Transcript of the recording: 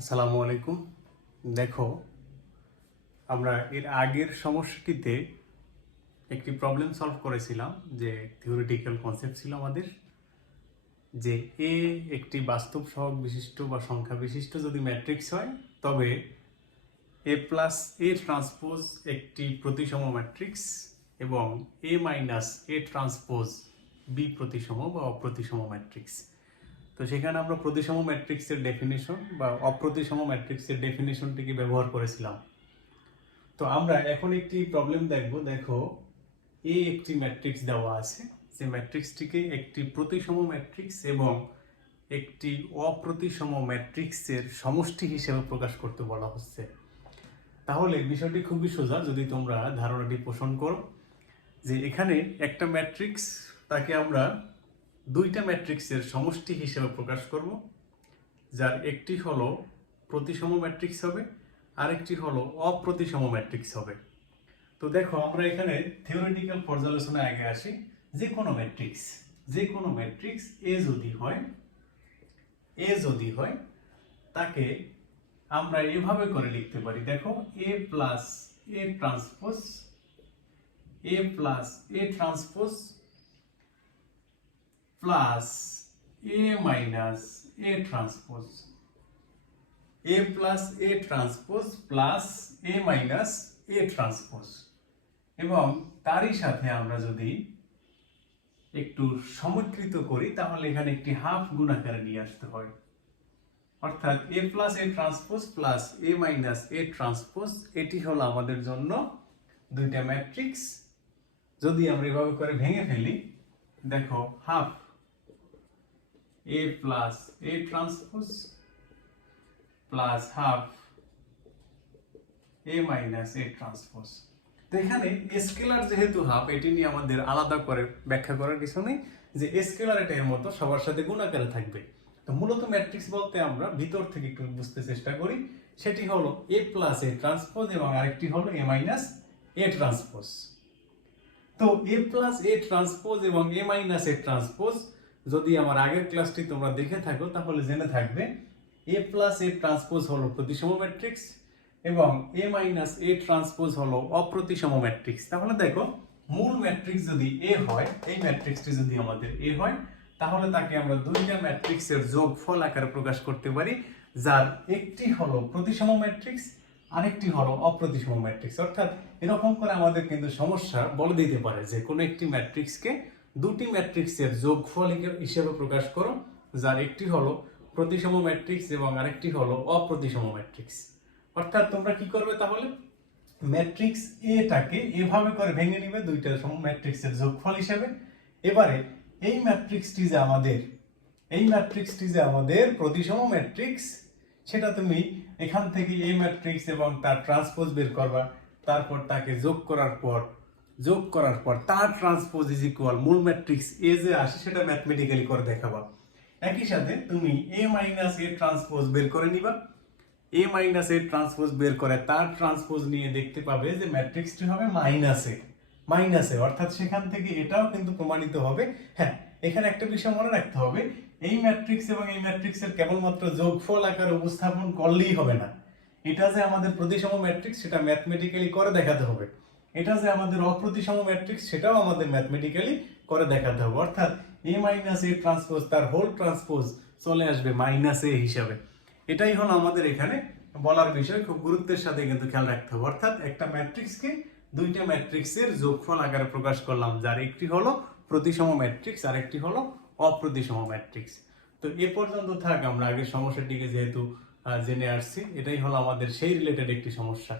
আসসালামু আলাইকুম। দেখো, আমরা এর আগের সমস্যাটিতে একটি প্রবলেম সলভ করেছিলাম। যে থিওরিটিক্যাল কনসেপ্ট ছিল আমাদের, যে এ একটি বাস্তব সহগ বিশিষ্ট বা সংখ্যা বিশিষ্ট যদি ম্যাট্রিক্স হয়, তবে এ প্লাস এ ট্রান্সপোজ একটি প্রতিসম ম্যাট্রিক্স এবং এ মাইনাস এ ট্রান্সপোজ বি প্রতিসম বা অপ্রতিসম ম্যাট্রিক্স। তো সেখানে আমরা প্রতিসম ম্যাট্রিক্সের ডেফিনেশন বা অপ্রতিসম ম্যাট্রিক্সের ডেফিনেশনটিকে ব্যবহার করেছিলাম। তো আমরা এখন একটি প্রবলেম দেখব। দেখো, এ একটি ম্যাট্রিক্স দেওয়া আছে, যে ম্যাট্রিক্সটিকে একটি প্রতিসম ম্যাট্রিক্স এবং একটি অপ্রতিসম ম্যাট্রিক্সের সমষ্টি হিসেবে প্রকাশ করতে বলা হচ্ছে। তাহলে বিষয়টি খুবই সোজা যদি তোমরা ধারণাটি পোষণ করো, যে এখানে একটা ম্যাট্রিক্স, তাকে আমরা দুইটা ম্যাট্রিক্সের সমষ্টি হিসেবে প্রকাশ করব, যার একটি হলো প্রতিসম ম্যাট্রিক্স হবে, আরেকটি হলো অপ্রতিসম ম্যাট্রিক্স হবে। তো দেখো, আমরা এখানে থিওরিটিক্যাল পর্যালোচনায় আগে আসি। যে কোনো ম্যাট্রিক্স এ যদি হয় তাকে আমরা এভাবে করে লিখতে পারি। দেখো, A plus A transpose plus A minus A transpose, A plus A transpose plus A minus A transpose, এবং তারই সাথে আমরা যদি একটু সমীকৃত করি তাহলে এখানে একটি হাফ গুণ আকারে নিয়ে আসতে হয়। অর্থাৎ A plus A transpose plus A minus A transpose, এটি হলো আমাদের জন্য দুইটা ম্যাট্রিক্স। যদি আমরা এভাবে করে ভেঙে ফেলি, দেখো, half A plus A transpose plus half A minus A transpose. তো এখানে স্কেলার যেহেতু হাফ, এটি নিয়ে আমাদের আলাদা করে ব্যাখ্যা করার কিছু নেই, যে স্কেলার এটা এর মতো সবার সাথে গুণ আকারে থাকবে। তো মূলত ম্যাট্রিক্স বলতে আমরা ভিতর থেকে একটু বুঝতে চেষ্টা করি, সেটি হলো এ প্লাস এ ট্রান্সপোজ এবং আরেকটি হলো এ মাইনাস এ ট্রান্সপোজ। তো এ প্লাস এ ট্রান্সপোজ এবং এ মাইনাস এ ট্রান্সপোজ যদি আমার আগের ক্লাসটি তোমরা দেখে থাকো তাহলে জেনে থাকবে, এ প্লাস এ ট্রান্সপোজ হলো প্রতিসম ম্যাট্রিক্স এবং এ মাইনাস এ ট্রান্সপোজ হলো অপ্রতিসম ম্যাট্রিক্স। তাহলে দেখো, মূল ম্যাট্রিক্স যদি এ হয়, এই ম্যাট্রিক্সটি যদি আমাদের এ হয়, তাহলে তাকে আমরা দুইটা ম্যাট্রিক্সের যোগফল আকারে প্রকাশ করতে পারি, যার একটি হলো প্রতিসম ম্যাট্রিক্স, আরেকটি হলো অপ্রতিসম ম্যাট্রিক্স। অর্থাৎ এরকম করে আমাদের কিন্তু সমস্যা বলে দিতে পারে যে কোনো একটি ম্যাট্রিক্সকে দুটি ম্যাট্রিক্সের যোগফল হিসেবে প্রকাশ করো, যার একটি হলো প্রতিসম ম্যাট্রিক্স এবং আরেকটি হলো অপ্রতিসম ম্যাট্রিক্স। অর্থাৎ তোমরা কি করবে, তাহলে ম্যাট্রিক্স এটাকে এভাবে করে ভেঙে নিবে দুইটা ম্যাট্রিক্সের যোগফল হিসেবে। এবারে এই ম্যাট্রিক্সটি যে আমাদের প্রতিসম ম্যাট্রিক্স, সেটা তুমি এখান থেকে এই ম্যাট্রিক্স এবং তার ট্রান্সপোজ বের করবা, তারপর তাকে যোগ করার পর তার ট্রান্সপোজ ইজ ইকুয়াল মূল ম্যাট্রিক্স এ যে আসে সেটা ম্যাথমেটিক্যালি করে দেখাবা। একই সাথে তুমি এ মাইনাস এ ট্রান্সপোজ বের করে নিবা, এ মাইনাস এ ট্রান্সপোজ বের করে তার ট্রান্সপোজ নিয়ে দেখতে পাবে যে ম্যাট্রিক্সটি হবে মাইনাসে, অর্থাৎ সেখান থেকে এটাও কিন্তু প্রমাণিত হবে। হ্যাঁ, এখানে একটা বিষয় মনে রাখতে হবে, এই ম্যাট্রিক্স এবং এই ম্যাট্রিক্সের কেবলমাত্র যোগফল আকারে উপস্থাপন করলেই হবে না, এটা যে আমাদের প্রতিসম ম্যাট্রিক্স সেটা ম্যাথমেটিক্যালি করে দেখাতে হবে, এটা যে আমাদের অপ্রতিসম ম্যাট্রিক্স সেটাও আমাদের ম্যাথমেটিক্যালি করে দেখাতে হবে। অর্থাৎ এ মাইনাস এ ট্রান্সপোজ তার হোল ট্রান্সপোজ চলে আসবে মাইনাস এ হিসাবে। এটাই হলো আমাদের এখানে বলার বিষয়, খুব গুরুত্বের সাথে কিন্তু খেয়াল রাখতে হবে। অর্থাৎ একটা ম্যাট্রিক্সকে দুইটা ম্যাট্রিক্সের যোগফল আকারে প্রকাশ করলাম, যার একটি হলো প্রতিসম ম্যাট্রিক্স আর একটি হলো অপ্রতিসম ম্যাট্রিক্স। তো এ পর্যন্ত থাক, আমরা আগের সমস্যাটিকে যেহেতু জেনে আসছি, এটাই হলো আমাদের সেই রিলেটেড একটি সমস্যা।